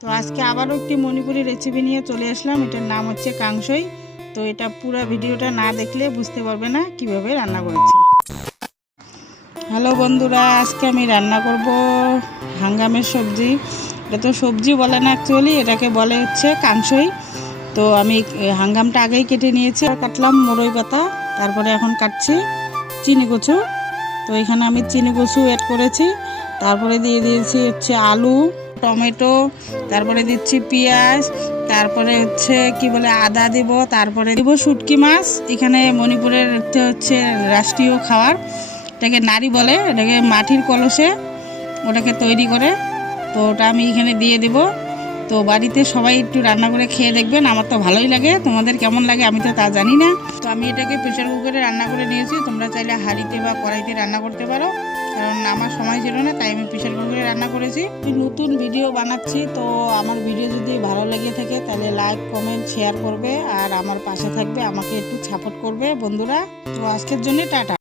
তো আজকে আবারও একটি মণিপুরি রেসিপি নিয়ে চলে আসলাম। এটার নাম হচ্ছে কাংসই। তো এটা পুরো ভিডিওটা না দেখলে বুঝতে পারবে না কিভাবে রান্না করেছি। হ্যালো বন্ধুরা, আজকে আমি রান্না করব হাঙ্গামের সবজি। এটা তো সবজি বলে না, অ্যাকচুয়ালি এটাকে বলে হচ্ছে কাংসই। তো আমি হাঙ্গামটা আগেই কেটে নিয়েছি, আর কাটলাম মুরই পাতা, তারপরে এখন কাটছি চিনি কচু। তো এখানে আমি চিনি কচু অ্যাড করেছি, তারপরে দিয়ে দিয়েছি হচ্ছে আলু, টমেটো, তারপরে দিচ্ছি পেঁয়াজ, তারপরে হচ্ছে কি বলে আদা দিব, তারপরে দিব শুটকি মাছ। এখানে মণিপুরের হচ্ছে রাষ্ট্রীয় খাবার, এটাকে নাড়ি বলে, এটাকে মাটির কলসে ওটাকে তৈরি করে। তো ওটা আমি এখানে দিয়ে দেব। তো বাড়িতে সবাই একটু রান্না করে খেয়ে দেখবেন, আমার তো ভালোই লাগে, তোমাদের কেমন লাগে আমি তো তা জানি না। তো আমি এটাকে প্রেশার কুকারে রান্না করে নিয়েছি, তোমরা চাইলে হাঁড়িতে বা কড়াইতে রান্না করতে পারো, কারণ আমার সময় ছিল না তাই আমি প্রেশার কুকারে রান্না করেছি। নতুন ভিডিও বানাচ্ছি, তো আমার ভিডিও যদি ভালো লেগে থাকে তাহলে লাইক কমেন্ট শেয়ার করবে আর আমার পাশে থাকবে, আমাকে একটু সাপোর্ট করবে বন্ধুরা। তো আজকের জন্য টাটা।